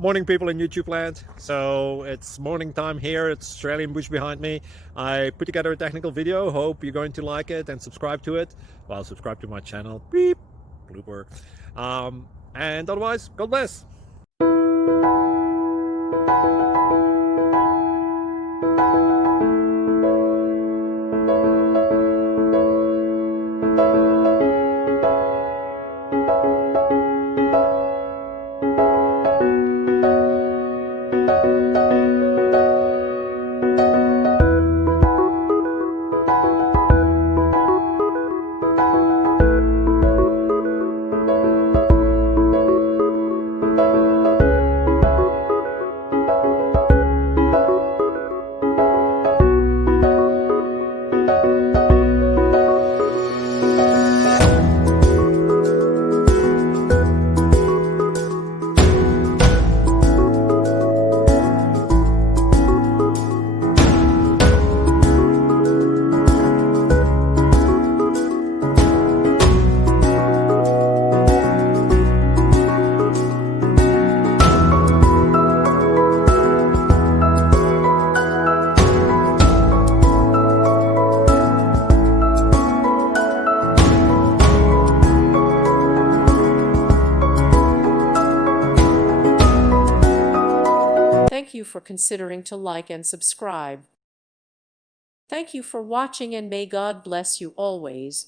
Morning, people in YouTube land. So it's morning time here. It's Australian bush behind me. I put together a technical video. Hope you're going to like it and subscribe to it. Well, subscribe to my channel. Beep. Blooper. And otherwise, God bless. Thank you for considering to like and subscribe. Thank you for watching, and may God bless you always.